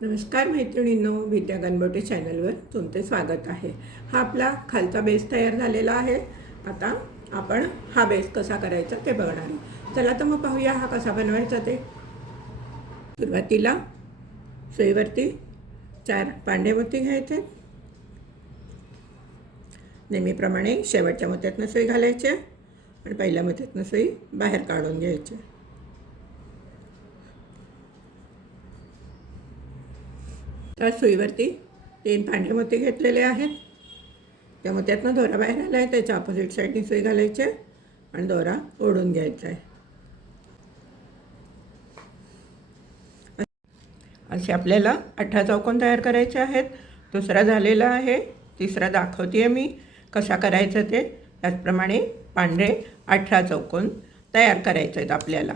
नमस्कार मैत्रिणींनो, विद्या गणबोटे चॅनलवर तुमचे स्वागत आहे। हा आपला खालचा बेस तयार झालेला आहे। आता आपण हा बेस कसा करायचा ते बघणार आहोत। चला तर मग पाहूया हा कसा बनवायचा ते। सुरुवातीला सुईवरती 4 पांढरे मोती घ्यायचे। नेहमीप्रमाणे शेवटच्या मोत्यातनं सुई घालायची आणि पहिल्या मोत्यातनं सुई बाहेर काढून घ्यायची। त्या सुईवरती 3 पांढरे मोती घेतलेले आहेत। त्या मोत्यातनं दोरा बाहेर आला आहे, त्याच्या अपोजिट साईडने सुई घालायची आणि दोरा ओढून घ्यायचा आहे। असे आपल्याला 18 चौकोन तयार करायचे आहेत। दुसरा झालेला आहे, तिसरा दाखवते मी कसा करायचं ते। त्याचप्रमाणे पांढरे 18 चौकोन तयार करायचे आहेत आपल्याला।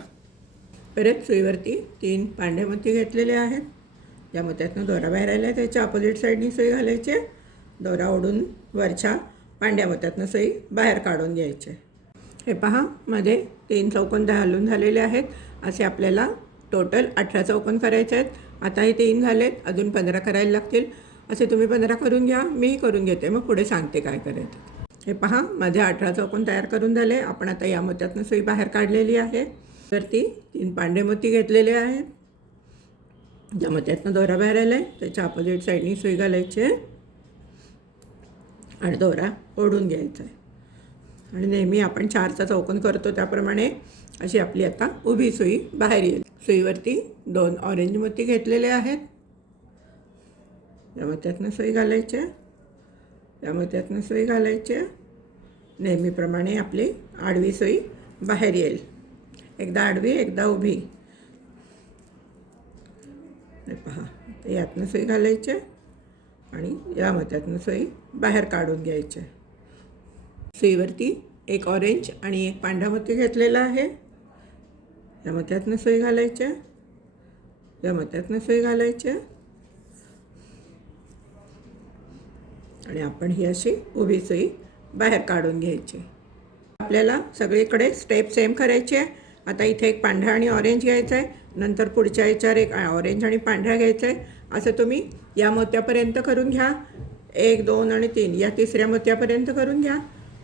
परत सुईवरती 3 पांढरे मोती घेतलेले आहेत। या मोत्यातनं दोरा बाहेर आला आहे, त्याच्या अपोजिट साईडने सुई घालायची। दोरा ओढून वरच्या पांढऱ्या मोत्यातनं सुई बाहेर काढून घ्यायची। हे पहा, मध्ये 3 चौकोन घालून झालेले आहेत। असे आपल्याला टोटल 18 चौकोन करायचे आहेत। आता हे 3 झालेत, अजून 15 करायला लागतील। असे तुम्ही 15 करून घ्या, मीही करून घेते, मग पुढे सांगते काय करायचं। हे पहा, माझे 18 चौकोन तयार करून झाले। आपण आता या मोत्यातनं सुई बाहेर काढलेली आहे। वरती 3 पांढरे मोती घेतलेले आहेत। ज्या मोत्यातनं दोरा बाहेर आला आहे, त्याच्या अपोजिट साईडनी सुई घालायची आणि दोरा ओढून घ्यायचा आहे। आणि नेहमी आपण 4चा चौकोन करतो त्याप्रमाणे अशी आपली आता उभी सुई बाहेर येईल। सुईवरती 2 ऑरेंज मोती घेतलेले आहेत। या मोत्यातनं सुई घालायची, या मोत्यातनं सुई घालायची। नेहमीप्रमाणे आपली आडवी सुई बाहेर येईल। एकदा आडवी, एकदा उभी। हे पहा, यातनं सुई घालायची आणि या मोत्यातनं सुई बाहेर काढून घ्यायची। सुईवरती 1 ऑरेंज आणि 1 पांढरा मोती घेतलेला आहे। या मोत्यातनं सुई घालायची, या मोत्यातनं सुई घालायची आणि आपण ही अशी उभी सुई बाहेर काढून घ्यायची। आपल्याला सगळीकडे स्टेप सेम करायची आहे। आता इथे 1 पांढरा आणि ऑरेंज घ्यायचा आहे, नंतर पुढच्या याच्यावर 1 ऑरेंज आणि पांढरा घ्यायचा आहे। असं तुम्ही या मोत्यापर्यंत करून घ्या। 1, 2 आणि 3 या तिसऱ्या मोत्यापर्यंत करून घ्या।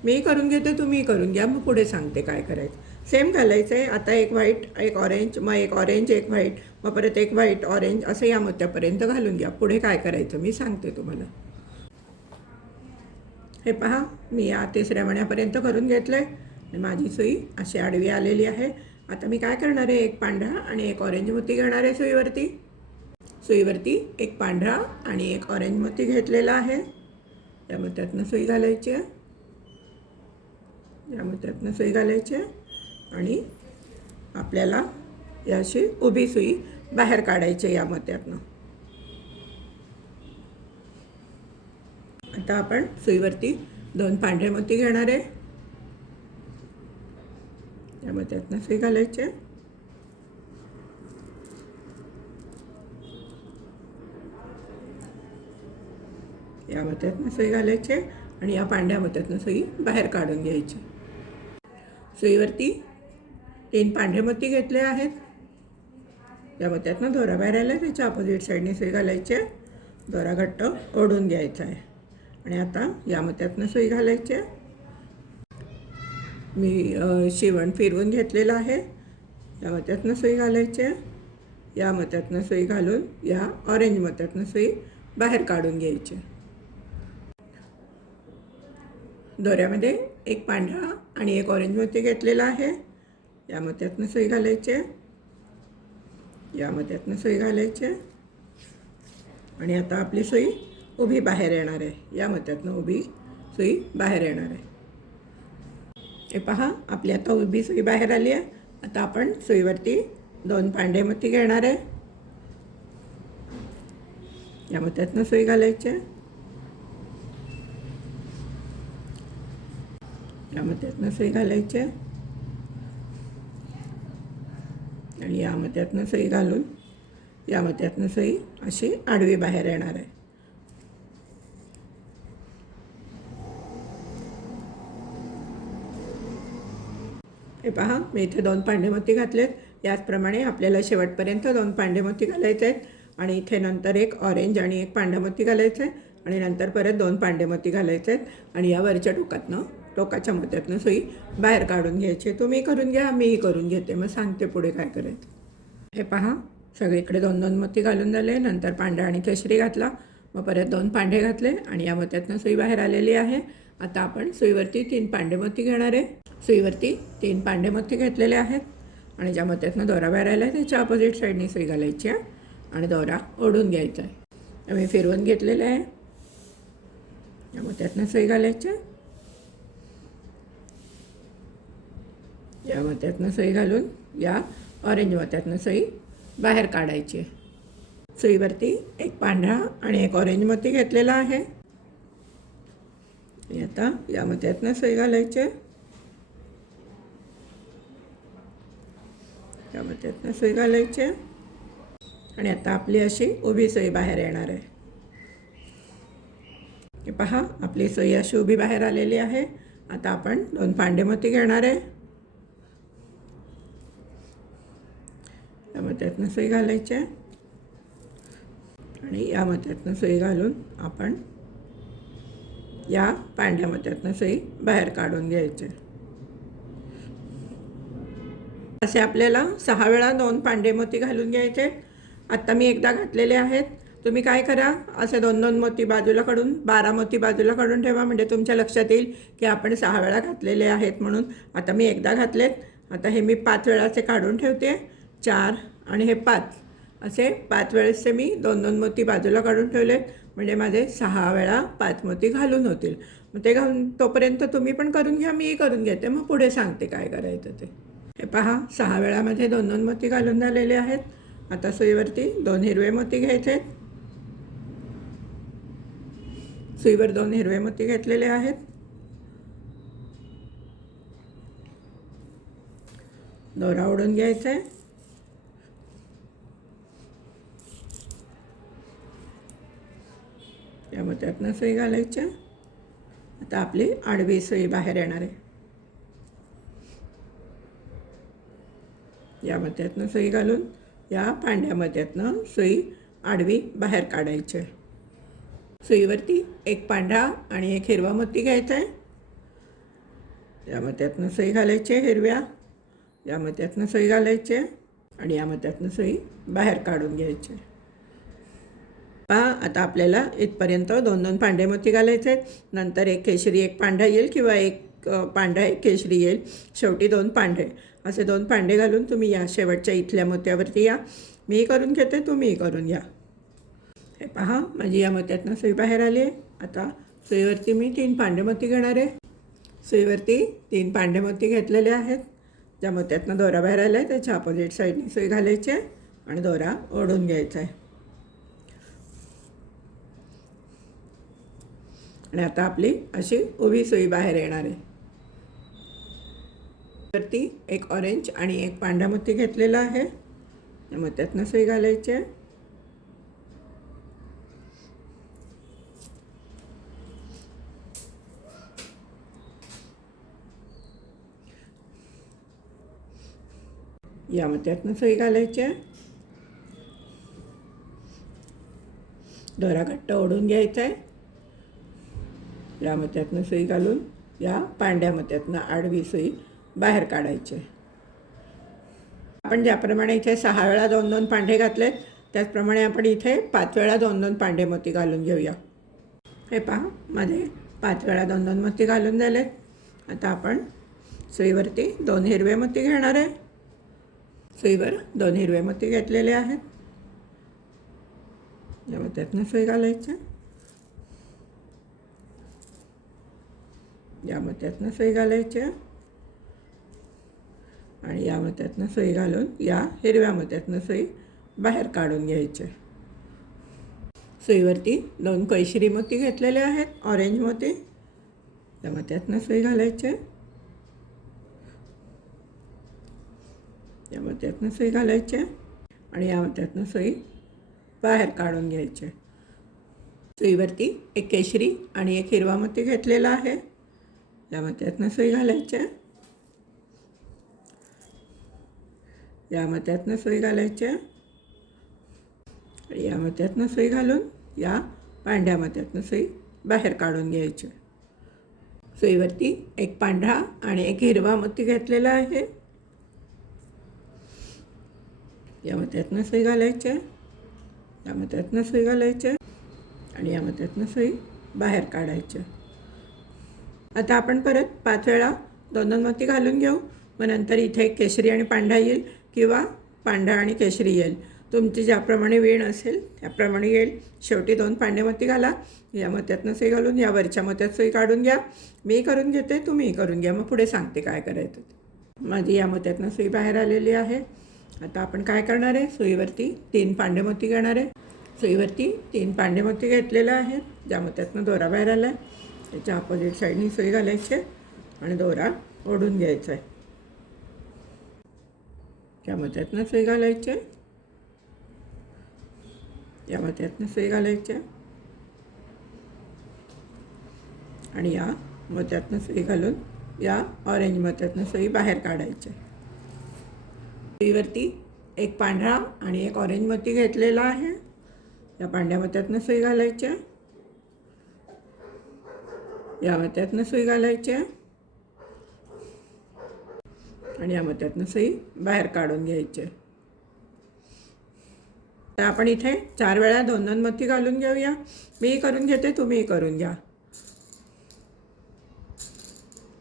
मी करून घेते, तुम्ही करून घ्या, मग पुढे सांगते काय करायचं। सेम घालायचं आहे। आता 1 व्हाईट, 1 ऑरेंज, मग 1 ऑरेंज, 1 व्हाईट, मग परत 1 व्हाईट, ऑरेंज, असं या मोत्यापर्यंत घालून घ्या। पुढे काय करायचं मी सांगते तुम्हाला। हे पहा, मी या तिसऱ्या मण्यापर्यंत करून घेतलं आहे आणि माझी सुई अशी आडवी आलेली आहे। आता मी काय करणार आहे, 1 पांढरा आणि 1 ऑरेंज मोती घेणार आहे सुईवरती। सुईवरती 1 पांढरा आणि 1 ऑरेंज मोती घेतलेला आहे। या मोत्यातनं सुई घालायची, या मोत्यातनं सुई घालायची आणि आपल्याला याशी उभी सुई बाहेर काढायची या मोत्यातनं। आता आपण सुईवरती 2 पांढरे मोती घेणार आहे। या मोत्यातनं सुई घालायची, या मोत्यातनं सुई घालायची आणि या पांढऱ्या मोत्यातनं सुई बाहेर काढून घ्यायची। सुईवरती 3 पांढरे मोती घेतले आहेत। या मोत्यातनं दोरा बाहेर आला, त्याच्या अपोजिट साईडने सुई घालायची, दोरा घट्ट ओढून घ्यायचा आहे आणि आता या मोत्यातनं सुई घालायची। मी शिवण फिरवून घेतलेलं आहे। या मोत्यातनं सुई घालायची, या मोत्यातनं सुई घालून या ऑरेंज मोत्यातनं सुई बाहेर काढून घ्यायची। दोऱ्यामध्ये 1 पांढरा आणि 1 ऑरेंज मोती घेतलेला आहे। या मोत्यातनं सुई घालायची, या मोत्यातनं सुई घालायची आणि आता आपली सुई उभी बाहेर येणार आहे। या मोत्यातनं उभी सुई बाहेर येणार आहे। हे पहा, आपली आता उभी सुई बाहेर आली आहे। आता आपण सुईवरती 2 पांढरे मोती घेणार आहे। या मोत्यातनं सुई घालायची, या मोत्यातनं सुई घालायची आणि या मोत्यातनं सुई घालून या मोत्यातनं सुई अशी आडवी बाहेर येणार आहे। हे पहा, मी इथे 2 पांढरे मोती घातलेत। याचप्रमाणे आपल्याला शेवटपर्यंत 2 पांढरे मोती घालायचे आहेत आणि इथे नंतर एक ऑरेंज आणि एक पांढरा मोती घालायचं आहे आणि नंतर परत 2 पांढरे मोती घालायचे आहेत आणि या वरच्या टोकाच्या मोत्यातनं सुई बाहेर काढून घ्यायची. तुम्ही करून घ्या, मीही करून घेते, मग सांगते पुढे काय करायचं. हे पहा, सगळीकडे 2-2 मोती घालून झाले. नंतर पांढरा आणि केशरी घातला, मग परत 2 पांढरे घातले आणि या मोत्यातनं सुई बाहेर आलेली आहे. आता आपण सुईवरती 3 पांढरे मोती घेणार आहे. सुईवरती 3 पांढरे मोती घेतलेले आहेत आणि ज्या मोत्यातनं दोरा बाहेर आला आहे त्याच्या अपोजिट साईडने सुई घालायची आहे आणि दोरा ओढून घ्यायचा आहे. मी फिरवून घेतलेलं आहे. या मोत्यातनं सुई घालायची आहे. या मोत्यातनं सुई घालून या ऑरेंज मोत्यातनं सुई बाहेर काढायची आहे. सुईवरती एक पांढरा आणि एक ऑरेंज मोती घेतलेला आहे. आता या मोत्यातनं सुई घालायची आहे. या मोत्यातनं सुई घालायची आहे आणि आता आपली अशी उभी सुई बाहेर येणार आहे. हे पहा, आपली सुई अशी उभी बाहेर आलेली आहे. आता आपण 2 पांढरे मोती घेणार आहे. या मोत्यातनं सुई घालायची आहे आणि या मोत्यातनं सुई घालून आपण या पांढऱ्या मोत्यातनं सुई बाहेर काढून घ्यायचे. असे आपल्याला 6 वेळा 2 पांढरे मोती घालून घ्यायचे. आत्ता मी एकदा घातलेले आहेत. तुम्ही काय करा, असे 2-2 मोती बाजूला काढून 12 मोती बाजूला काढून ठेवा, म्हणजे तुमच्या लक्षात येईल की आपण 6 वेळा घातलेले आहेत म्हणून. आता मी एकदा घातलेत. आता हे मी 5 वेळाचे काढून ठेवते. 4 आणि हे 5 असे 5 वेळेसचे मी 2-2 मोती बाजूला काढून ठेवलेत, म्हणजे माझे 6 वेळा 5 मोती घालून होतील. मग ते घालून तोपर्यंत तुम्ही पण करून घ्या, मीही करून घेते, मग पुढे सांगते काय करायचं ते. हे पहा, 6 वेळामध्ये 2-2 मोती घालून झालेले आहेत. आता सुईवरती 2 हिरवे मोती घ्यायचे आहेत. सुईवर 2 हिरवे मोती घेतलेले आहेत. दोरा ओढून घ्यायचा आहे. या मोत्यातनं सुई घालायची. आता आपली आडवी सुई बाहेर येणार आहे. या मोत्यातनं सुई घालून या पांढऱ्या मोत्यातनं सुई आडवी बाहेर काढायची. सुईवरती एक पांढरा आणि एक हिरवा मोती घ्यायचा आहे. या मोत्यातनं सुई घालायची हिरव्या. या मोत्यातनं सुई घालायची आणि या मोत्यातनं सुई बाहेर काढून घ्यायची. पहा, आता आपल्याला इथपर्यंत 2-2 पांढरे मोती घालायचे आहेत. नंतर एक केशरी एक पांढरा येईल किंवा एक पांढरा एक केशरी येईल. शेवटी 2 पांढरे, असे 2 पांढरे घालून तुम्ही या शेवटच्या इथल्या मोत्यावरती या. मीही करून घेते, तुम्हीही करून घ्या. हे पहा, माझी या मोत्यातनं सुई बाहेर आली आहे. आता सुईवरती मी 3 पांढरे मोती घेणार आहे. सुईवरती 3 पांढरे मोती घेतलेले आहेत. ज्या मोत्यातनं दोरा बाहेर आला आहे त्याच्या अपोजिट साईडने सुई घालायची आहे आणि दोरा ओढून घ्यायचा आहे. आणि आता आपली अशी उभी सुई बाहेर येणार आहे. वरती एक ऑरेंज आणि एक पांढरा मोती घेतलेला आहे. या मोत्यातनं सुई घालायची आहे. या मोत्यातनं सुई घालायची आहे. दोरा घट्ट ओढून घ्यायचा आहे. या मोत्यातनं सुई घालून या पांढऱ्या मोत्यातनं आडवी सुई बाहेर काढायची. आपण ज्याप्रमाणे इथे 6 वेळा 2-2 पांढरे घातलेत त्याचप्रमाणे आपण इथे 5 वेळा 2-2 पांढरे मोती घालून घेऊया. हे पहा, माझे 5 वेळा 2-2 मोती घालून झालेत. आता आपण सुईवरती 2 हिरवे मोती घेणार आहे. सुईवर 2 हिरवे मोती घेतलेले आहेत. या मोत्यातनं सुई घालायची. या मोत्यातनं सुई घालायची आणि या मोत्यातनं सुई घालून या हिरव्या मोत्यातनं सुई बाहेर काढून घ्यायचे. सुईवरती 2 केशरी मोती घेतलेले आहेत, ऑरेंज मोती. या मोत्यातनं सुई घालायचे. या मोत्यातनं सुई घालायचे आणि या मोत्यातनं सुई बाहेर काढून घ्यायचे. सुईवरती एक केशरी आणि एक हिरवा मोती घेतलेला आहे. या मोत्यातनं सुई घालायचे. या मोत्यातनं सुई घालायचे आणि या मोत्यातनं सुई घालून या पांढऱ्या मोत्यातनं सुई बाहेर काढून घ्यायची. सुईवरती एक पांढरा आणि एक हिरवा मोती घेतलेला आहे. या मोत्यातनं सुई घालायचे, या मोत्यातनं सुई घालायचे आणि या मोत्यातनं सुई बाहेर काढायचे. आता आपण परत 5 वेळा 2-2 मोती घालून घेऊ. मग नंतर इथे केशरी आणि पांढरा येईल किंवा पांढरा आणि केशरी येईल. तुमची ज्याप्रमाणे वेळ असेल त्याप्रमाणे येईल. शेवटी 2 पांढरे मोती घाला. या मोत्यातनं सुई घालून या वरच्या मोत्यात सुई काढून घ्या. मी करून घेते, तुम्ही करून घ्या. मग पुढे सांगते काय करायचं ते. माझी या मोत्यातनं सुई बाहेर आलेली आहे. आता आपण काय करणार आहे, सुईवरती 3 पांढरे मोती घेणार आहे. सुईवरती 3 पांढरे मोती घेतलेले आहेत. ज्या मोत्यातनं दोरा बाहेर आला आहे त्याच्या अपोजिट साईडनी सुई घालायची आणि दोरा ओढून घ्यायचा आहे. या मोत्यातनं सुई घालायची, या मोत्यातनं सुई घालायची आणि या मोत्यातनं सुई घालून या ऑरेंज मोत्यातनं सुई बाहेर काढायची. सुईवरती एक पांढरा आणि एक ऑरेंज मोती घेतलेला आहे. या पांढऱ्या मोत्यातनं सुई घालायची, या मोत्यातनं सुई घालायची आणि या मोत्यातनं सुई बाहेर काढून घ्यायची. तर आपण इथे 4 वेळा 2-2 मोती घालून घेऊया. मी करून घेते, तुम्ही करून घ्या.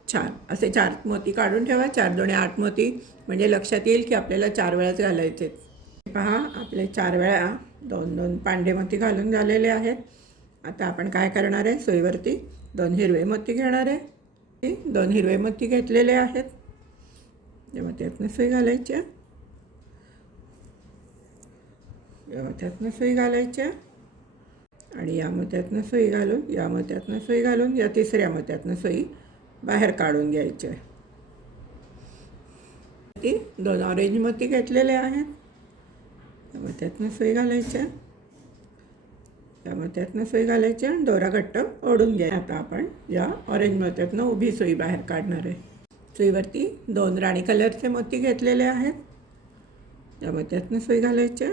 4 असे 4 मोती काढून ठेवा. 4 2 8 मोती, म्हणजे लक्षात येईल की आपल्याला 4 वेळाच घालायचे. पहा, आपले 4 वेळा 2-2 पांढरे मोती घालून झालेले आहेत. आता आपण काय करणार आहे, सुईवरती 2 हिरवे मोती घेणार आहे. 2 हिरवे मोती घेतलेले आहेत. या मोत्यातनं सुई घालायची, या मोत्यातनं सुई घालायची आणि या मोत्यातनं सुई घालून या मोत्यातनं सुई घालून या तिसऱ्या मोत्यातनं सुई बाहेर काढून घ्यायचे. 2 ऑरेंज मोती घेतलेले आहेत. या मोत्यातनं सुई घालायचे, या मोत्यातनं सुई घालायची आणि दोरा घट्ट ओढून घ्या. आता आपण या ऑरेंज मोत्यातनं उभी सुई बाहेर काढणार आहे. सुईवरती 2 राणी कलरचे मोती घेतलेले आहेत. या मोत्यातनं सुई घालायचे,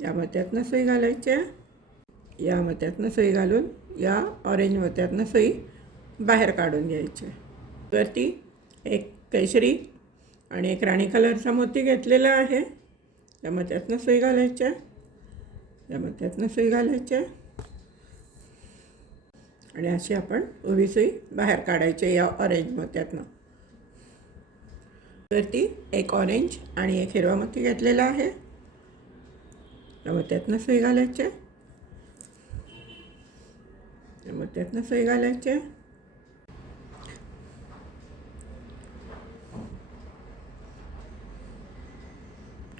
या मोत्यातनं सुई घालायचे, या मोत्यातनं सुई घालून या ऑरेंज मोत्यातनं सुई बाहेर काढून घ्यायचे. वरती एक केशरी आणि एक राणी कलरचा मोती घेतलेला आहे. या मोत्यातनं सुई घालायचे, या मोत्यातनं सुई घालायचे आणि अशी आपण उभी सुई बाहेर काढायची या ऑरेंज मोत्यातनं. वरती एक ऑरेंज आणि एक हिरवा मोती घेतलेला आहे. या मोत्यातनं सुई घालायचे, या मोत्यातनं सुई घालायचे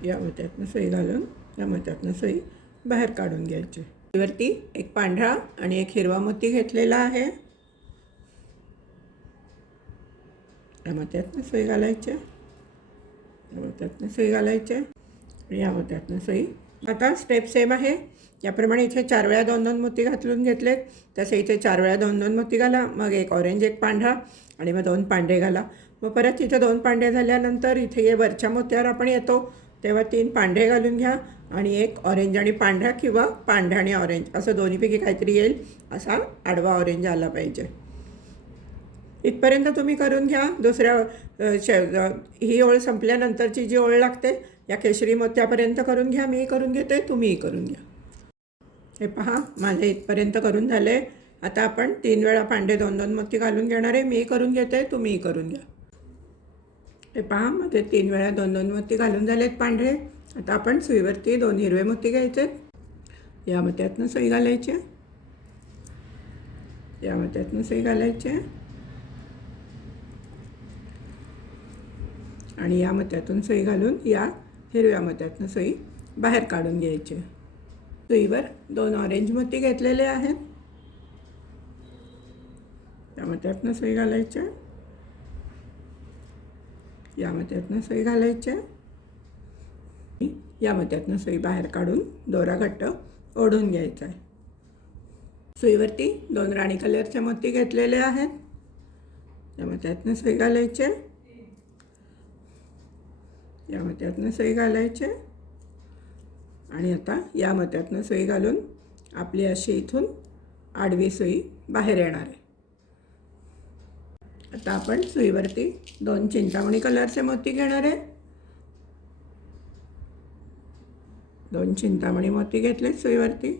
या मोत्यातनं सुई घालून या मोत्यातनं सुई बाहेर काढून घ्यायची. वरती एक पांढरा आणि एक हिरवा मोती घेतलेला आहे. या मोत्यातनं सुई घालायचे, या मोत्यातनं सुई घालायचे आणि या मोत्यातनं सुई. आता स्टेप सेम आहे. याप्रमाणे इथे 4 वेळा 2-2 मोती घालून घेतलेत, तसे इथे 4 वेळा 2-2 मोती घाला. मग एक ऑरेंज एक पांढरा आणि मग 2 पांढरे घाला. मग परत इथे 2 पांढरे झाल्यानंतर इथे ये वरच्या मोत्यावर आपण येतो तेव्हा 3 पांढरे घालून घ्या आणि एक ऑरेंज आणि पांढरा किंवा पांढरा आणि ऑरेंज असं दोन्हीपैकी काहीतरी येईल. असा आडवा ऑरेंज आला पाहिजे. इथपर्यंत तुम्ही करून घ्या. दुसऱ्या ही ओळ संपल्यानंतरची जी ओळ लागते या केशरी मोत्यापर्यंत करून घ्या. मी करून घेते, तुम्हीही करून घ्या. हे पहा, माझे इथपर्यंत करून झाले. आता आपण 3 वेळा पांढरे 2-2 मोती घालून घेणार आहे. मी करून घेते, तुम्हीही करून घ्या. हे पहा, माझे 3 वेळा 2-2 मोती घालून झालेत पांढरे. आता आपण सुईवरती 2 हिरवे मोती घ्यायचे. या मोत्यातनं सुई घालायचे, या मोत्यातनं सुई घालायचे आणि या मोत्यातून सुई घालून या हिरव्या मोत्यातनं सुई बाहेर काढून घ्यायचे. सुईवर 2 ऑरेंज मोती घेतलेले आहेत. या मोत्यातनं सुई घालायचे, या मोत्यातनं सुई घालायचे, या मोत्यातनं सुई बाहेर काढून दोरा घट्ट ओढून घ्यायचा आहे. सुईवरती 2 राणी कलरचे मोती घेतलेले आहेत. या मोत्यातनं सुई घालायचे, या मध्यातनं सुई घालायचे आणि आता या मध्यातनं सुई घालून आपली अशी इथून आडवी सुई बाहेर येणार आहे. आता आपण सुईवरती 2 चिंतामणी कलरचे मोती घेणार आहे. 2 चिंतामणी मोती घेतले सुईवरती.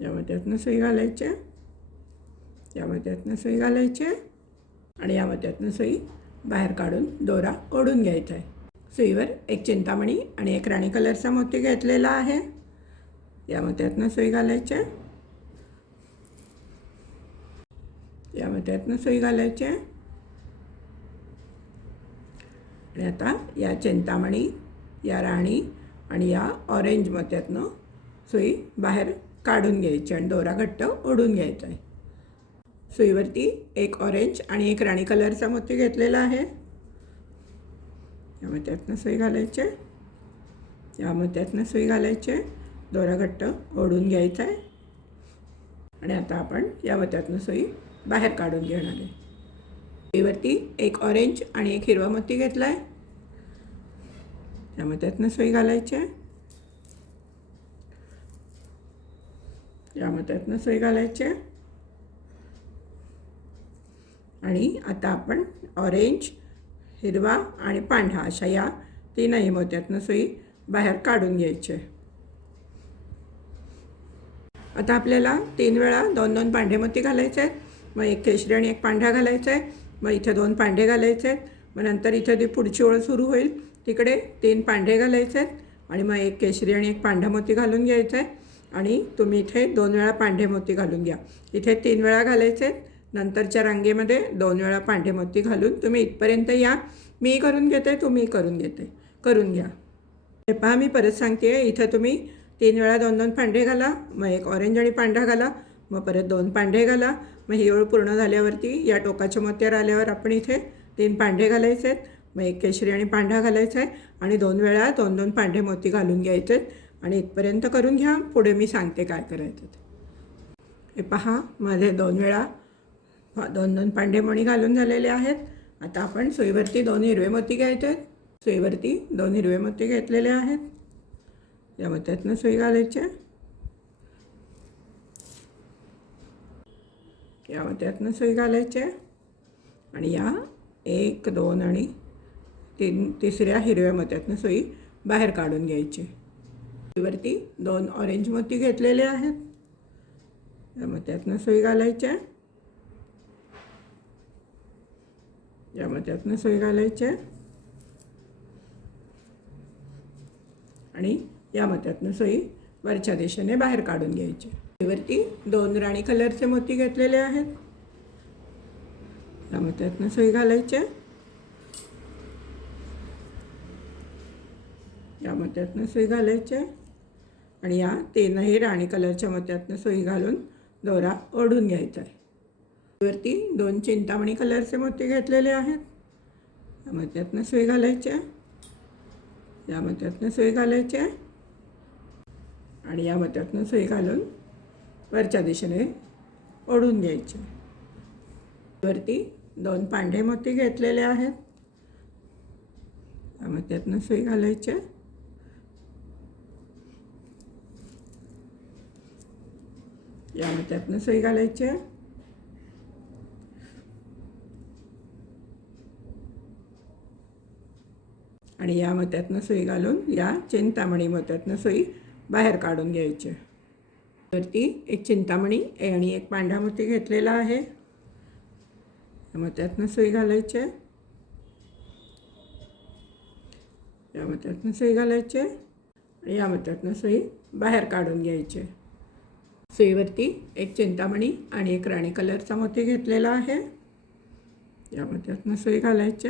यामध्ये यातनं सुई घालायचे, यामध्ये यातनं सुई घालायचे आणि यामध्ये यातनं सुई बाहेर काढून दोरा ओढून घ्यायचा आहे. सुईवर 1 चिंतामणी आणि 1 राणी कलरचा मोती घेतलेला आहे. यामध्ये यातनं सुई घालायचे, यामध्ये यातनं सुई घालायचे आणि आता या चिंतामणी, या राणी आणि या ऑरेंज मोत्यातनं सुई बाहेर काढून घ्यायची आणि दोरा घट्ट ओढून घ्यायचा आहे. सुईवरती 1 ऑरेंज आणि 1 राणी कलरचा मोती घेतलेला आहे. यामध्ये त्यातनं सुई घालायचे, यामध्ये त्यातनं सुई घालायचे, दोरा घट्ट ओढून घ्यायचा आहे आणि आता आपण यामध्ये त्यातनं सुई बाहेर काढून घेणार आहे. सुईवरती 1 ऑरेंज आणि 1 हिरवा मोती घेतला आहे. यामध्ये त्यातनं सुई घालायचे, यामध्ये त्यातनं सुई घालायचे आणि आता आपण ऑरेंज, हिरवा आणि पांढरा अशा या 3ही मोत्यातनं सुई बाहेर काढून घ्यायचे. आता आपल्याला 3 वेळा 2-2 पांढरे मोती घालायचे आहेत. मग 1 केशरी आणि 1 पांढरा घालायचा आहे. मग इथे 2 पांढरे घालायचे आहेत. मग नंतर इथे ती पुढची ओळ सुरू होईल तिकडे 3 पांढरे घालायचे आहेत आणि मग 1 केशरी आणि 1 पांढरा मोती घालून घ्यायचा आहे आणि तुम्ही इथे 2 वेळा पांढरे मोती घालून घ्या. इथे 3 वेळा घालायचे आहेत. नंतरच्या रांगेमध्ये 2 वेळा पांढरे मोती घालून तुम्ही इथपर्यंत या. मी करून घेते, तुम्ही करून घ्या. हे पहा, मी परत सांगते. इथं तुम्ही 3 वेळा 2-2 पांढरे घाला, मग 1 ऑरेंज आणि पांढरा घाला, मग परत 2 पांढरे घाला. मग ही ओळ पूर्ण झाल्यावरती या टोकाच्या मोत्यावर आल्यावर आपण इथे 3 पांढरे घालायचे आहेत. मग 1 केशरी आणि पांढरा घालायचा आहे आणि 2 वेळा 2-2 पांढरे मोती घालून घ्यायचे आहेत आणि इथपर्यंत करून घ्या. पुढे मी सांगते काय करायचं ते. हे पहा, माझे 2 वेळा 2-2 पांढरे मणी घालून झालेले आहेत. आता आपण सुईवरती 2 हिरवे मोती घ्यायचे आहेत. सुईवरती 2 हिरवे मोती घेतलेले आहेत. या मोत्यातनं सुई घालायचे, या मोत्यातनं सुई घालायचे आणि या 1, 2 आणि 3ऱ्या हिरव्या मोत्यातनं सुई बाहेर काढून घ्यायची. सुईवरती 2 ऑरेंज मोती घेतलेले आहेत. या मोत्यातनं सुई घालायचे, या मोत्यातनं सुई घालायचे आणि या मोत्यातनं सुई वरच्या दिशेने बाहेर काढून घ्यायची. सुईवरती 2 राणी कलरचे मोती घेतलेले आहेत. या मोत्यातनं सुई घालायचे, या मोत्यातनं सुई घालायचे आणि या 3ही राणी कलरच्या मोत्यातनं सुई घालून दोरा ओढून घ्यायचा आहे. सुईवरती 2 चिंतामणी कलरचे मोती घेतलेले आहेत. या मोत्यातनं सुई घालायचे, या मोत्यातनं सुई घालायचे आणि या मोत्यातनं सुई घालून वरच्या दिशेने ओढून घ्यायचे. वरती 2 पांढरे मोती घेतलेले आहेत. या मोत्यातनं सुई घालायचे, या मोत्यातनं सुई घालायचे आणि या मोत्यातनं सुई घालून या चिंतामणी मोत्यातनं सुई बाहेर काढून घ्यायचे. वरती 1 चिंतामणी आणि 1 पांढरा मोती घेतलेला आहे. या मोत्यातनं सुई घालायचे, या मोत्यातनं सुई घालायचे आणि या मोत्यातनं सुई बाहेर काढून घ्यायचे. सुईवरती 1 चिंतामणी आणि 1 राणी कलरचा मोती घेतलेला आहे. या मोत्यातनं सुई घालायचे,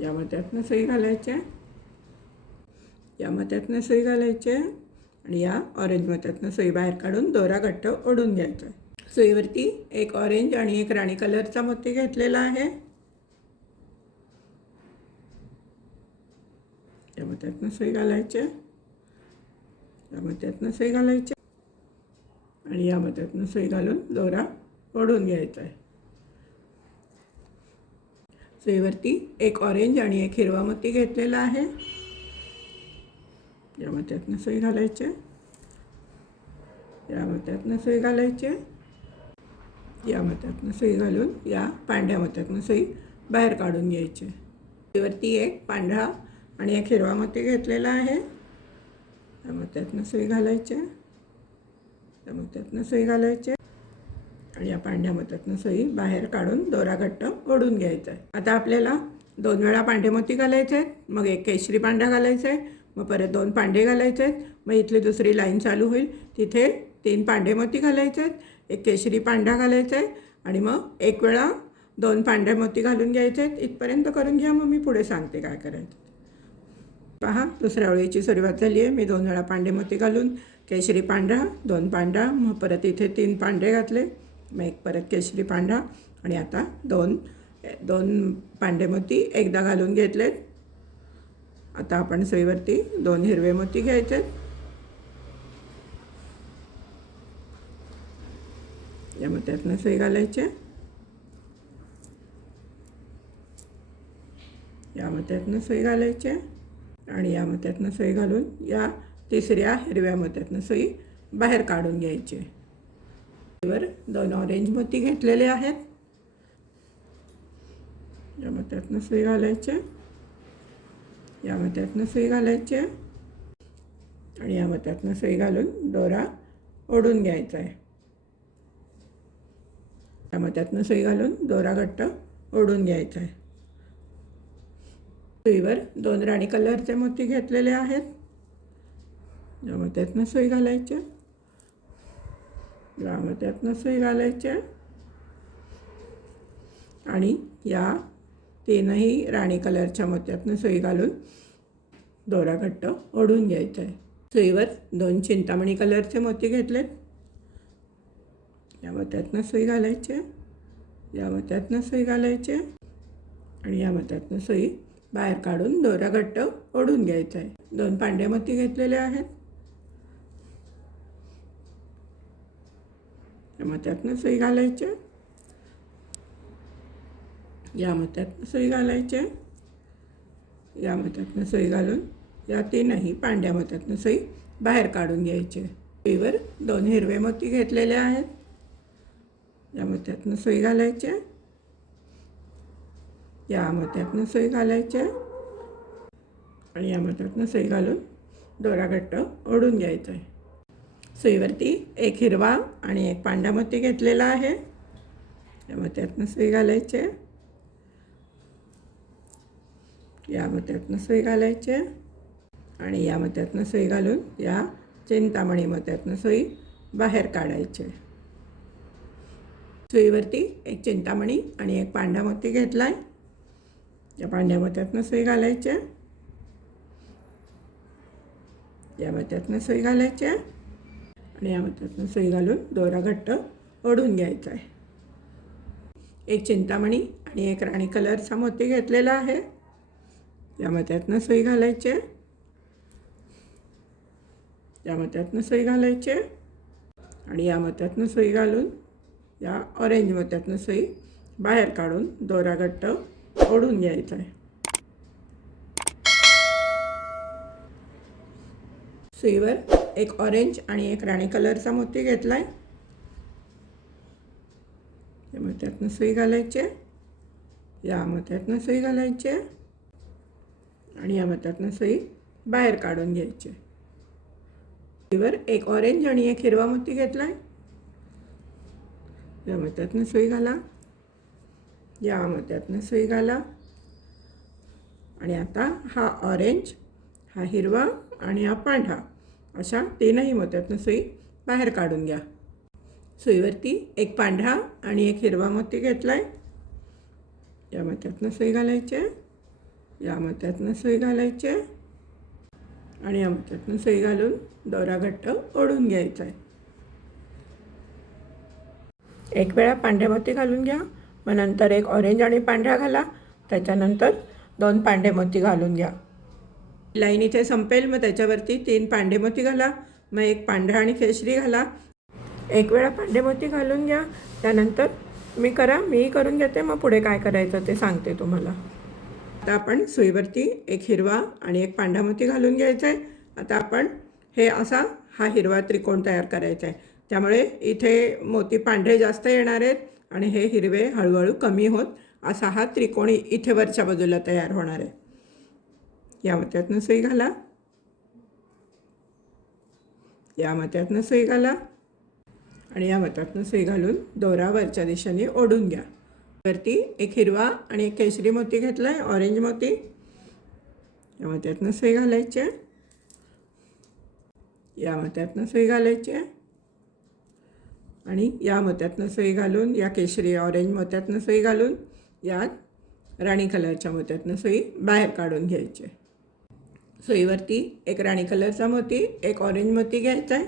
या मोत्यातनं सुई घालायचे, या मोत्यातनं सुई घालायचे आणि या ऑरेंज मोत्यातनं सुई बाहेर काढून दोरा घट्ट ओढून घ्यायचा. सुईवरती 1 ऑरेंज आणि 1 राणी कलरचा मोती घेतलेला आहे. या मोत्यातनं सुई घालायचे, या मोत्यातनं सुई घालायचे आणि या मोत्यातनं सुई घालून दोरा ओढून घ्यायचा आहे. सुईवरती एक ऑरेंज आणि एक हिरवा मोती घेतलेला आहे. या मोत्यातनं सुई घालायचे, या मोत्यातनं सुई घालायचे, या मोत्यातनं सुई घालून या पांढऱ्या मोत्यातनं सुई बाहेर काढून घ्यायचे. सुईवरती एक पांढरा आणि एक हिरवा मोती घेतलेला आहे. या मोत्यातनं सुई घालायचे, या मोत्यातनं सुई घालायचे आणि या पांढऱ्या मोत्यातनं सुई बाहेर काढून दोरा घट्ट ओढून घ्यायचा आहे. आता आपल्याला 2 वेळा पांढरे मोती घालायचे आहेत, मग एक केशरी पांढरा घालायचा आहे, मग परत 2 पांढरे घालायचे आहेत, मग इथली दुसरी लाईन चालू होईल तिथे 3 पांढरे मोती घालायचे आहेत, एक केशरी पांढरा घालायचा आहे आणि मग एक वेळा 2 पांढरे मोती घालून घ्यायचे आहेत. इथपर्यंत करून घ्या, मग मी पुढे सांगते काय करायचं. पहा, दुसऱ्या ओळीची सुरुवात झाली आहे. मी 2 वेळा पांढरे मोती घालून केशरी पांढरा, 2 पांढरा, मग परत इथे 3 पांढरे घातले, मग एक परत केशरी पांढरा आणि आता 2 पांढरे मोती एकदा घालून घेतलेत. आता आपण सुईवरती 2 हिरवे मोती घ्यायचे, या मोत्यातनं सुई घालायचे, या मोत्यातनं सुई घालायचे आणि या मोत्यातनं सुई घालून या तिसऱ्या हिरव्या मोत्यातनं सुई बाहेर काढून घ्यायची. वर 2 ऑरेंज मोती घेतलेले आहेत. या मोत्यातनं सुई घालायचे, या मोत्यातनं सुई घालायचे आणि या मोत्यातनं सुई घालून दोरा ओढून घ्यायचा आहे. या मोत्यातनं सुई घालून दोरा घट्ट ओढून घ्यायचा आहे. सुईवर 2 राणी कलरचे मोती घेतलेले आहेत. या मोत्यातनं सुई घालायचे, या मोत्यातनं सुई घालायचे आणि या 3ही राणी कलरच्या मोत्यातनं सुई घालून दोरा घट्ट ओढून घ्यायचा आहे. सुईवर 2 चिंतामणी कलरचे मोती घेतलेत. या मोत्यातनं सुई घालायचे, या मोत्यातनं सुई घालायचे आणि या मोत्यातनं सुई बाहेर काढून दोरा घट्ट ओढून घ्यायचा आहे. 2 पांढरे मोती घेतलेले आहेत. या मोत्यातनं सुई घालायचे, या मोत्यातनं सुई घालायचे, या मोत्यातनं सुई घालून या 3ही पांढऱ्या मोत्यातनं सुई बाहेर काढून घ्यायचे. सुईवर 2 हिरवे मोती घेतलेले आहेत. या मोत्यातनं सुई घालायचे, या मोत्यातनं सुई घालायचे आणि या मोत्यातनं सुई घालून दोरा घट्ट ओढून घ्यायचा आहे. सुईवरती एक हिरवा आणि एक पांढरा मोती घेतलेला आहे. या मोत्यातनं सुई घालायचे, या मोत्यातनं सुई घालायचे आणि या मोत्यातनं सुई घालून या चिंतामणी मोत्यातनं सुई बाहेर काढायचे. सुईवरती एक चिंतामणी आणि एक पांढरा मोती घेतला आहे. या पांढऱ्या मोत्यातनं सुई घालायचे, या मोत्यातनं सुई घालायचे आणि या मोत्यातनं सुई घालून दोरा घट्ट ओढून घ्यायचा आहे. एक चिंतामणी आणि एक राणी कलरचा मोती घेतलेला आहे. या मोत्यातनं सुई घालायचे, या मोत्यातनं सुई घालायचे आणि या मोत्यातनं सुई घालून या ऑरेंज मोत्यातनं सुई बाहेर काढून दोरा घट्ट ओढून घ्यायचा आहे. सुईवर एक ऑरेंज आणि एक राणी कलरचा मोती घेतला आहे. या मोत्यातनं सुई घालायचे, या मोत्यातनं सुई घालायचे आणि या मोत्यातनं सुई बाहेर काढून घ्यायचे. सुईवर एक ऑरेंज आणि एक हिरवा मोती घेतला आहे. या मोत्यातनं सुई घाला, या मोत्यातनं सुई घाला आणि आता हा ऑरेंज, हा हिरवा आणि हा पांढरा अशा 3ही मोत्यातनं सुई बाहेर काढून घ्या. सुईवरती एक पांढरा आणि एक हिरवा मोती घेतला आहे. या मोत्यातनं सुई घालायचे, या मोत्यातनं सुई घालायचे आणि या मोत्यातनं सुई घालून दोरा घट्ट ओढून घ्यायचा आहे. एक वेळा पांढरे मोती घालून घ्या, मग नंतर एक ऑरेंज आणि पांढरा घाला, त्याच्यानंतर 2 पांढरे मोती घालून घ्या. लाईन इथे संपेल, मग त्याच्यावरती 3 पांढरे मोती घाला, मग एक पांढरा आणि केशरी घाला. एक वेळा पांढरे मोती घालून घ्या, त्यानंतर तुम्ही करा, मीही करून घेते, मग पुढे काय करायचं ते सांगते तुम्हाला. आता आपण सुईवरती एक हिरवा आणि एक पांढरा मोती घालून घ्यायचा आहे. आता आपण हा हिरवा त्रिकोण तयार करायचा आहे. त्यामुळे इथे मोती पांढरे जास्त येणार आहेत आणि हे हिरवे हळूहळू कमी होत असा हा त्रिकोण इथे वरच्या बाजूला तयार होणार आहे. या मोत्यातनं सुई घाला, या मोत्यातनं सुई घाला आणि या मोत्यातनं सुई घालून दोरा वरच्या दिशेने ओढून घ्या. वरती एक हिरवा आणि एक केशरी मोती घेतला आहे, ऑरेंज मोती. या मोत्यातनं सुई घालायची आहे, या मोत्यातनं सुई घालायची आहे आणि या मोत्यातनं सुई घालून, या केशरी ऑरेंज मोत्यातनं सुई घालून यात राणी कलरच्या मोत्यातनं सुई बाहेर काढून घ्यायची. सुईवरती एक राणी कलरचा मोती, एक ऑरेंज मोती घ्यायचा आहे.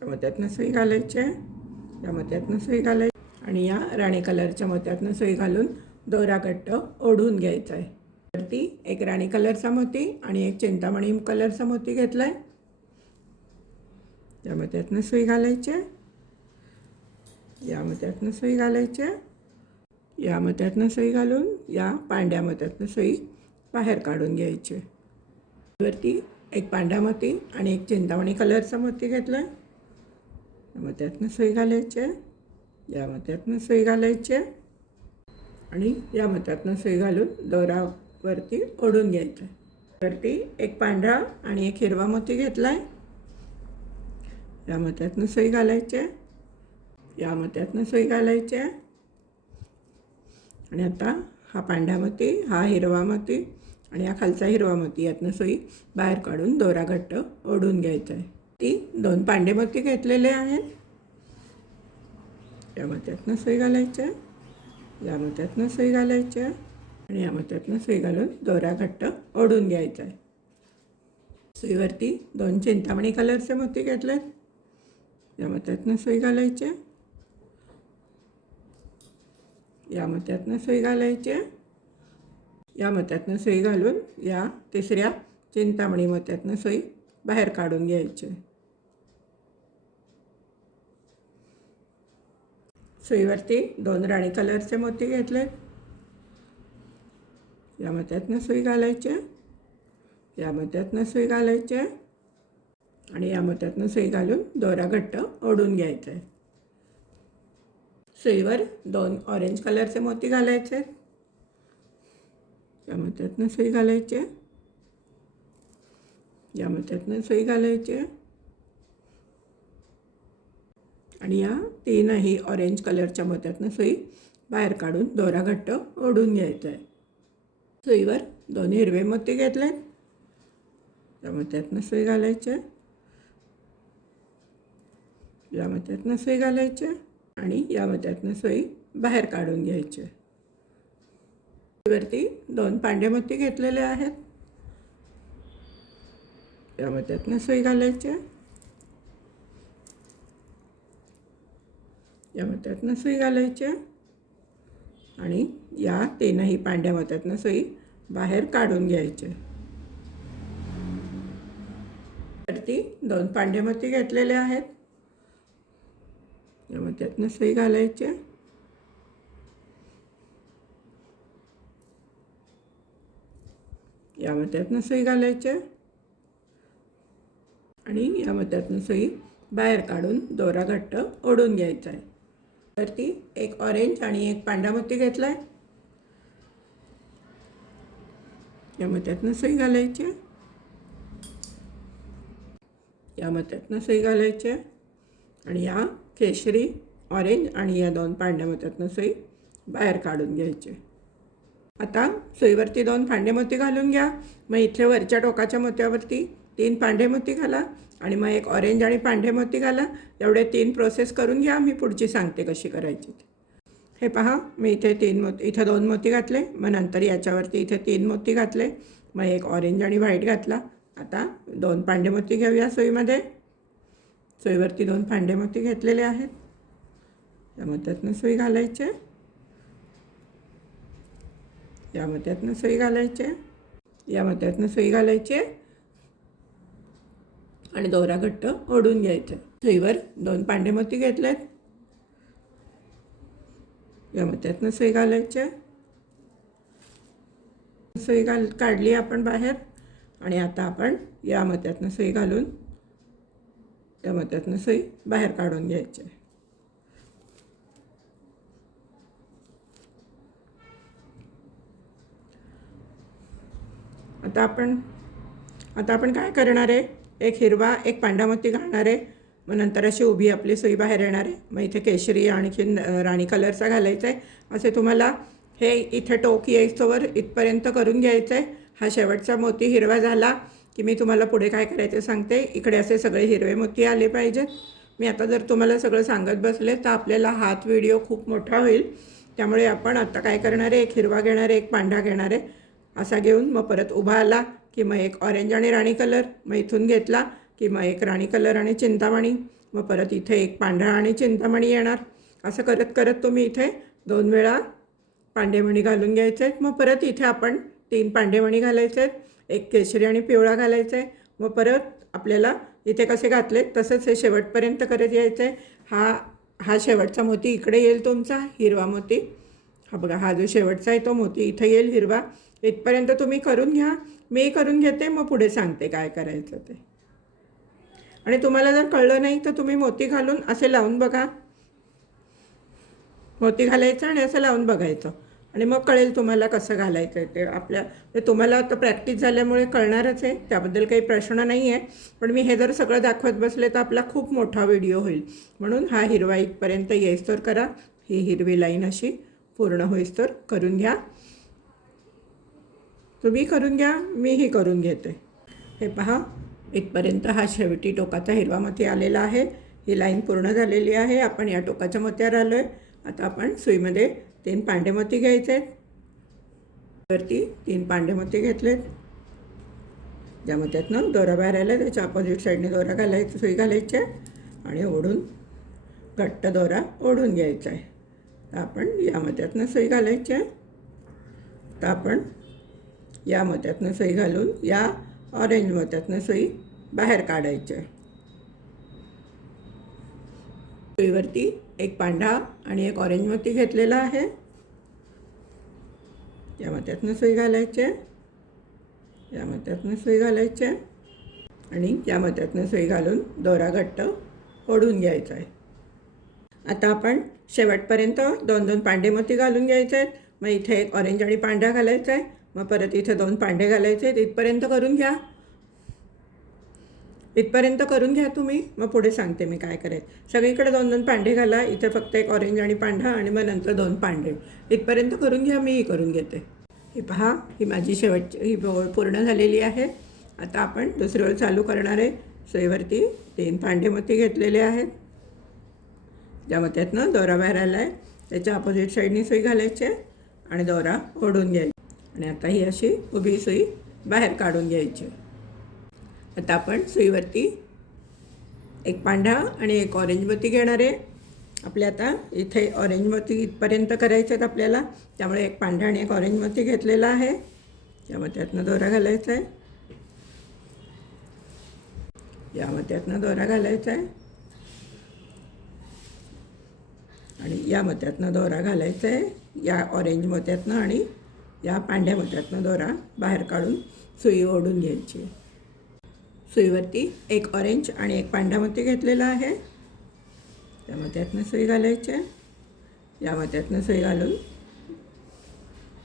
या मोत्यातनं सुई घालायची आहे, या मोत्यातनं सुई घालायची आणि या राणी कलरच्या मोत्यातनं सुई घालून दोरा घट्ट ओढून घ्यायचा आहे. वरती एक राणी कलरचा मोती आणि एक चिंतामणी कलरचा मोती घेतला आहे. या मोत्यातनं सुई घालायची आहे, या मोत्यातनं सुई घालायची आहे, या मोत्यातनं सुई घालून या पांढऱ्या मोत्यातनं सुई बाहेर काढून घ्यायची. वरती एक पांढरा मोती आणि एक चिंतामणी कलरचा मोती घेतला आहे. या मोत्यातनं सुई घालायची आहे, या मोत्यातनं सुई घालायची आहे आणि या मोत्यातनं सुई घालून दोरावरती ओढून घ्यायचं आहे. वरती एक पांढरा आणि एक हिरवा मोती घेतला आहे. या मोत्यातनं सुई घालायची आहे, या मोत्यातनं सुई घालायची आहे आणि आता हा पांढरा मोती, हा हिरवा मोती आणि हा खालचा हिरवा मोती यातनं सुई बाहेर काढून दोरा घट्ट ओढून घ्यायचा आहे. ती 2 पांढरे मोती घेतलेले आहेत. या मोत्यातनं सुई घालायची आहे, या मोत्यातनं सुई घालायची आहे आणि या मोत्यातनं सुई घालून दोरा घट्ट ओढून घ्यायचा आहे. सुईवरती 2 चिंतामणी कलरचे मोती घेतलेत. या मोत्यातनं सुई घालायची आहे, या मोत्यातनं सुई घालायची आहे, या मोत्यातनं सुई घालून या तिसऱ्या चिंतामणी मोत्यातनं सुई बाहेर काढून घ्यायची. सुईवरती 2 राणी कलरचे मोती घेतलेत. या मोत्यातनं सुई घालायची आहे, या मोत्यातनं सुई घालायची आहे आणि या मोत्यातनं सुई घालून दोरा घट्ट ओढून घ्यायचा आहे. सुईवर 2 ऑरेंज कलरचे मोती घालायचे. या मोत्यातनं सुई घालायची आहे, या मोत्यातनं सुई घालायची आहे आणि या 3ही ऑरेंज कलरच्या मोत्यातनं सुई बाहेर काढून दोरा घट्ट ओढून घ्यायचा आहे. सुईवर 2 हिरवे मोती घेतले. या मोत्यातनं सुई घालायची आहे, या मोत्यातनं सुई घालायची आहे आणि या मोत्यातनं सुई बाहेर काढून घ्यायची. वरती 2 पांढरे मोती घेतलेले आहेत. या मोत्यातनं सुई घालायची आहे, या मोत्यातनं सुई घालायची आहे आणि या 3ही पांढऱ्या मोत्यातनं सुई बाहेर काढून घ्यायची. वरती 2 पांढरे मोती घेतलेले आहेत. या मोत्यातनं सुई घालायची आहे, या मोत्यातनं सुई घालायची आहे आणि या मोत्यातनं सुई बाहेर काढून दोरा घट्ट ओढून घ्यायचा आहे. वरती एक ऑरेंज आणि एक पांढरा मोती घेतला आहे. या मोत्यातनं सुई घालायची आहे, या मोत्यातनं सुई घालायची आहे आणि या केशरी ऑरेंज आणि या 2 पांढऱ्या मोत्यातनं सुई बाहेर काढून घ्यायची. आता सुईवरती 2 पांढरे मोती घालून घ्या. मग इथे वरच्या टोकाच्या मोत्यावरती 3 पांढरे मोती घाला आणि मग एक ऑरेंज आणि पांढरे मोती घाला. एवढे 3 प्रोसेस करून घ्या. मी पुढची सांगते कशी करायची. हे पहा, मी इथे 2 मोती घातले, मग नंतर याच्यावरती इथे 3 मोती घातले, मग एक ऑरेंज आणि व्हाईट घातला. आता 2 पांढरे मोती घेऊया सुईमध्ये. सुईवरती 2 पांढरे मोती घेतलेले आहेत. या मोत्यातनं सुई घालायचे, या मोत्यातनं सुई घालायचे, या मोत्यातनं सुई घालायचे आणि दोरा घट्ट ओढून घ्यायचा आहे. सुईवर 2 पांडे मोती घेतलेत. या मोत्यातनं सुई घालायची. सुई काढली आपण बाहेर आणि आता आपण या मोत्यातनं सुई घालून त्या मोत्यातनं सुई बाहेर काढून घ्यायची. आता आपण काय करणार आहे, एक हिरवा एक पांढरा मोती घालणार आहे. मग नंतर अशी उभी आपली सुई बाहेर येणार आहे. मग इथे केशरी आणखीन राणी कलरचा घालायचा आहे. असे तुम्हाला हे इथे टोक येईस्तोवर इथपर्यंत करून घ्यायचं आहे. हा शेवटचा मोती हिरवा झाला की मी तुम्हाला पुढे काय करायचं सांगते. इकडे असे सगळे हिरवे मोती आले पाहिजेत. मी आता जर तुम्हाला सगळं सांगत बसले तर आपल्याला हात व्हिडिओ खूप मोठा होईल. त्यामुळे आपण आता काय करणार आहे, एक हिरवा घेणार आहे एक पांढरा घेणार आहे. असा घेऊन मग परत उभा आला की मग एक ऑरेंज आणि राणी कलर, मग इथून घेतला की मग एक राणी कलर आणि चिंतामणी, मग परत इथे एक पांढरा आणि चिंतामणी येणार. असं करत करत तुम्ही इथे 2 वेळा पांडेमणी घालून घ्यायचे आहेत. मग परत इथे आपण 3 पांडेमणी घालायचे आहेत. एक केशरी आणि पिवळा घालायचा आहे. मग परत आपल्याला इथे कसे घातले तसंच हे शेवटपर्यंत करत यायचं आहे. हा शेवटचा मोती इकडे येईल तुमचा हिरवा मोती. हा बघा, हा जो शेवटचा आहे तो मोती इथे येईल हिरवा. इथपर्यंत तुम्ही करून घ्या. मी करून घेते मग पुढे सांगते काय करायचं ते. आणि तुम्हाला जर कळलं नाही तर तुम्ही मोती घालून असे लावून बघा. मोती घालायचं आणि असं लावून बघायचं आणि मग कळेल तुम्हाला कसं घालायचं आहे ते. तुम्हाला आता प्रॅक्टिस झाल्यामुळे कळणारच आहे, त्याबद्दल काही प्रश्न नाही आहे. पण मी हे जर सगळं दाखवत बसले तर आपला खूप मोठा व्हिडिओ होईल. म्हणून हा हिरवा इथपर्यंत येईस्तोवर करा. ही हिरवी लाईन अशी पूर्ण होईस्तोवर करून घ्या. तुम्ही करून घ्या, मीही करून घेते. हे पहा, इथपर्यंत हा शेवटी टोकाचा हिरवा मोती आलेला आहे. ही लाईन पूर्ण झालेली आहे. आपण या टोकाच्या मोत्यावर आलो आहे. आता आपण सुईमध्ये 3 पांढरे मोती घ्यायचे आहेत. वरती 3 पांढरे मोती घेतलेत. ज्या मोत्यातनं दोरा बाहेर आला त्याच्या अपोजिट साईडने दोरा घालायचा, सुई घालायची आहे आणि ओढून घट्ट दोरा ओढून घ्यायचा आहे. तर आपण या मोत्यातनं सुई घालायची आहे. तर आपण या मोत्यातनं सुई घालून या ऑरेंज मोत्यातनं सुई बाहेर काढायची आहे. सुईवरती एक पांढरा आणि एक ऑरेंज मोती घेतलेला आहे. या मोत्यातनं सुई घालायची आहे. या मोत्यातनं सुई घालायची आहे आणि या मोत्यातनं सुई घालून दोरा घट्ट ओढून घ्यायचा आहे. आता आपण शेवटपर्यंत 2-2 पांढरे मोती घालून घ्यायचे आहेत. मग इथे एक ऑरेंज आणि पांढरा घालायचा आहे. मग परत इथे 2 पांढरे घालायचे आहेत. इथपर्यंत करून घ्या. इथपर्यंत करून घ्या तुम्ही, मग पुढे सांगते मी काय करायचं. सगळीकडे 2-2 पांढरे घाला. इथे फक्त एक ऑरेंज आणि पांढरा आणि मग नंतर 2 पांढरे. इथपर्यंत करून घ्या, मीही करून घेते. ही पहा, ही माझी शेवटची ही ओळ पूर्ण झालेली आहे. आता आपण दुसरी ओळ चालू करणार आहे. सुईवरती 3 पांढरे मोती घेतलेले आहेत. ज्या मोत्यातनं दोरा बाहेर आला आहे त्याच्या अपोजिट साईडनी सुई घालायची आहे आणि दोरा ओढून घ्यायची आणि आता ही अशी उभी सुई बाहेर काढून घ्यायची. आता आपण सुईवरती एक पांढरा आणि एक ऑरेंज मोती घेणार आहे. आपल्या आता इथे ऑरेंज मोती इथपर्यंत करायचे आहेत आपल्याला, त्यामुळे एक पांढरा आणि एक ऑरेंज मोती घेतलेला आहे. या मोत्यातनं दोरा घालायचा आहे. या मोत्यातनं दोरा घालायचा आहे आणि या मोत्यातनं दोरा घालायचा आहे. या ऑरेंज मोत्यातनं आणि या पांढऱ्या मोत्यातनं दोरा बाहेर काढून सुई ओढून घ्यायची. सुईवरती एक ऑरेंज आणि एक पांढरा मोती घेतलेला आहे. त्या मोत्यातनं सुई घालायची आहे. या मोत्यातनं सुई घालून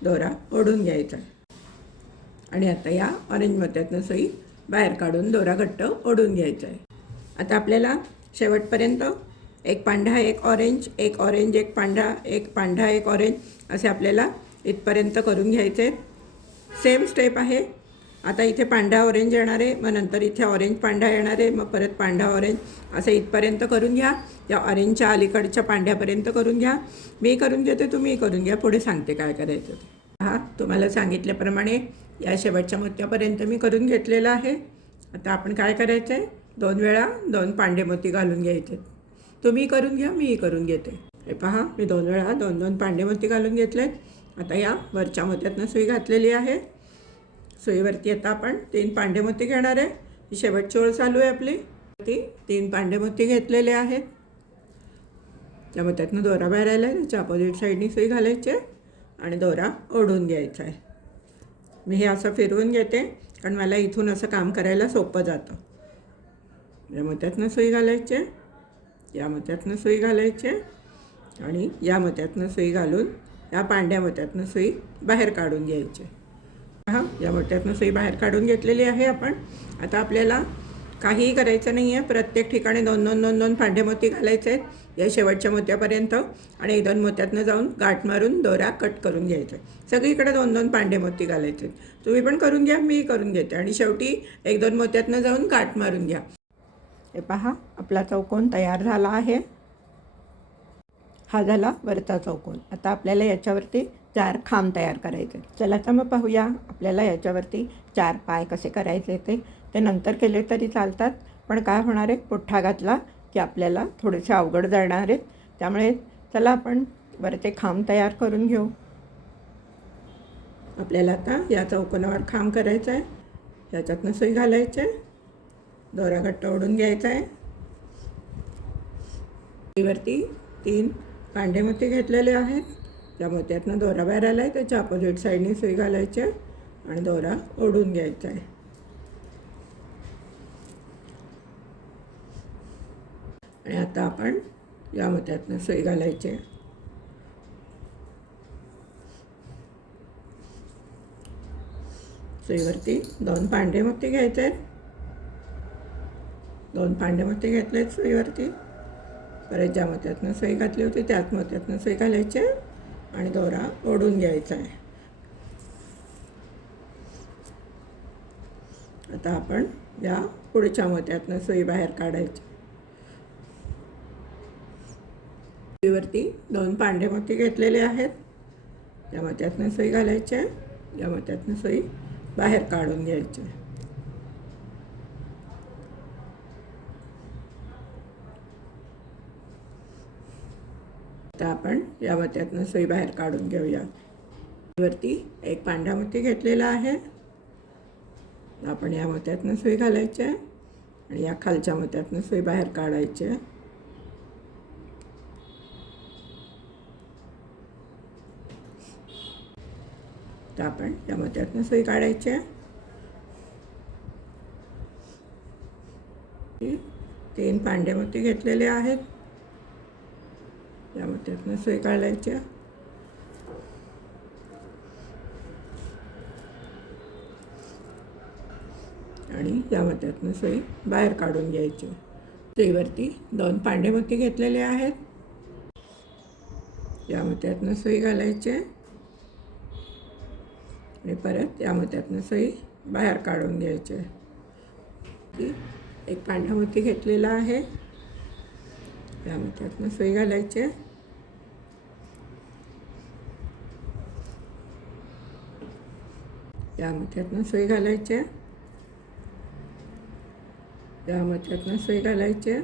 दोरा ओढून घ्यायचा आणि आता या ऑरेंज मोत्यातनं सुई बाहेर काढून दोरा घट्ट ओढून घ्यायचा आहे. आता आपल्याला शेवटपर्यंत एक पांढरा एक ऑरेंज, एक ऑरेंज एक पांढरा, एक पांढरा एक ऑरेंज असे आपल्याला इथपर्यंत करून घ्यायचे आहेत. सेम स्टेप आहे. आता इथे पांढरा ऑरेंज येणार आहे, मग नंतर इथे ऑरेंज पांढरा येणार आहे, मग परत पांढरा ऑरेंज असं इथपर्यंत करून घ्या. या ऑरेंजच्या अलीकडच्या पांढऱ्यापर्यंत करून घ्या. मी करून घेते, तुम्ही करून घ्या. पुढे सांगते काय करायचं ते. हा, तुम्हाला सांगितल्याप्रमाणे या शेवटच्या मोत्यापर्यंत मी करून घेतलेलं आहे. आता आपण काय करायचं आहे, 2 वेळा 2 पांढरे मोती घालून घ्यायचे. तुम्ही करून घ्या, मीही करून घेते. हे पहा, मी 2 वेळा 2-2 पांढरे मोती घालून घेतलेत. आता या वरच्या मोत्यातनं सुई घातलेली आहे. सुईवरती आता आपण 3 पांढरे मोती घेणार आहे. ही शेवटची ओळ चालू आहे आपली. ती 3 पांडेमोती घेतलेले आहेत. त्यामुळे त्यातनं दोरा बाहेर आला आहे, त्याच्या अपोजिट साईडनी सुई घालायची आहे आणि दोरा ओढून घ्यायचा आहे. मी हे असं फिरवून घेते कारण मला इथून असं काम करायला सोपं जातं. या मोत्यातनं सुई घालायची आहे, या मोत्यातनं सुई घालायची आहे आणि या मोत्यातनं सुई घालून या पांड्या मोत्यातनं सुई बाहेर काढून घ्यायची. हा, या मोत्यातनं सुई बाहेर काढून घेतलेली आहे आपण. आता आपल्याला काहीही करायचं नाही आहे. प्रत्येक ठिकाणी 2-2 पांढे मोती घालायचे आहेत या शेवटच्या मोत्यापर्यंत आणि 1-2 मोत्यातनं जाऊन गाठ मारून दोरा कट करून घ्यायचा आहे. सगळीकडे 2-2 पांढे मोती घालायचे आहेत. तुम्ही पण करून घ्या, मी करून घेते आणि शेवटी 1-2 मोत्यातनं जाऊन गाठ मारून घ्या. हे पहा, आपला चौकोन तयार झाला आहे. हा झाला वरचा चौकोन. आता आपल्याला याच्यावरती 4 खांब तयार करायचे. चला तर मग पाहूया आपल्याला याच्यावरती 4 पाय कसे करायचे ते नंतर केले तरी चालतात. पण काय होणार आहे, पुठ्ठा घातला की आपल्याला थोडेसे अवघड जाणार आहेत. त्यामुळे चला आपण वरचे खांब तयार करून घेऊ. आपल्याला आता या चौकोनावर खांब करायचा आहे. याच्यातनं सुई घालायची आहे, दोरा घट्ट ओढून घ्यायचा आहे. सुईवरती 3 पांढे मोती घेतलेले आहेत. त्या मोत्यातनं दोरा बाहेर आला आहे, त्याच्या अपोजिट साईडनी सुई घालायची आहे आणि दोरा ओढून घ्यायचा आहे. आणि आता आपण या मोत्यातनं सुई घालायची आहे. सुईवरती 2 पांढरे मोती घ्यायचे आहेत. 2 पांढरे मोती घेतले आहेत सुईवरती. परत ज्या मोत्यातनं सुई घातली होती त्याच मोत्यातनं सुई घालायची आहे आणि दोरा ओढून घ्यायचा आहे. आता आपण या पुढच्या मोत्यातनं सुई बाहेर काढायची. सुईवरती 2 पांढरे मोती घेतलेले आहेत. या मोत्यातनं सुई घालायची आहे, या मोत्यातनं सुई बाहेर काढून घ्यायची. आता आपण या मोत्यातनं सुई बाहेर काढून घेऊया. वरती 1 पांढरा मोती घेतलेला आहे. आपण या मोत्यातनं सुई घालायची आहे आणि या खालच्या मोत्यातनं सुई बाहेर काढायची आहे. तर आपण या मोत्यातनं सुई काढायची आहे. 3 पांढरे मोती घेतलेले आहेत. या मोत्यातनं सुई काढायची आणि या मोत्यातनं सुई बाहेर काढून घ्यायची. सुईवरती 2 पांढरे मोती घेतलेले आहेत. या मोत्यातनं सुई घालायची आणि परत या मोत्यातनं सुई बाहेर काढून घ्यायची. 1 पांढरा मोती घेतलेला आहे. या मोत्यातनं सुई घालायची. या मोत्यातनं सुई घालायची. या मोत्यातनं सुई घालायची.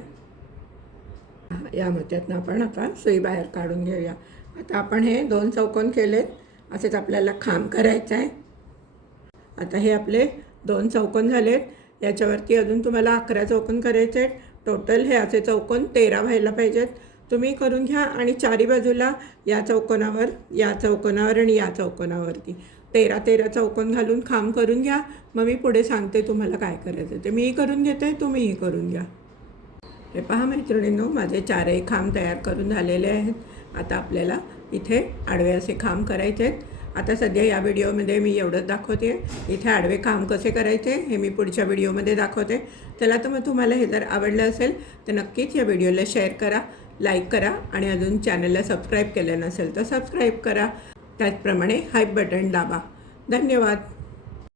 या मोत्यातनं आपण आता सुई बाहेर काढून घेऊया. आता आपण हे 2 चौकोन केलेत. असेच आपल्याला खांब करायचं आहे. आता हे आपले 2 चौकोन झालेत. याच्यावरती अजून तुम्हाला 11 चौकोन करायचे आहेत. टोटल हे असे चौकोन 13 व्हायला पाहिजेत. तुम्ही करून घ्या आणि चारी बाजूला या चौकोनावर, या चौकोनावर आणि या चौकोनावरती 13 चौकोन घालून खांब करून घ्या. मग मी पुढे सांगते तुम्हाला काय करायचं ते. मीही करून घेते, तुम्हीही करून घ्या. हे पहा मैत्रिणींनो, माझे 4ही खांब तयार करून झालेले आहेत. आता आपल्याला इथे आडवे असे खांब करायचे आहेत. आता सध्या या व्हिडिओमध्ये मी एवढंच दाखवते. इथे आडवे खांब कसे करायचे हे मी पुढच्या व्हिडिओमध्ये दाखवते. चला तर मग तुम्हाला हे जर आवडलं असेल तर नक्कीच या व्हिडिओला शेअर करा, लाईक करा आणि अजून चॅनलला सबस्क्राईब केलं नसेल तर सबस्क्राईब करा. त्याचप्रमाणे हाईप बटन दाबा. धन्यवाद.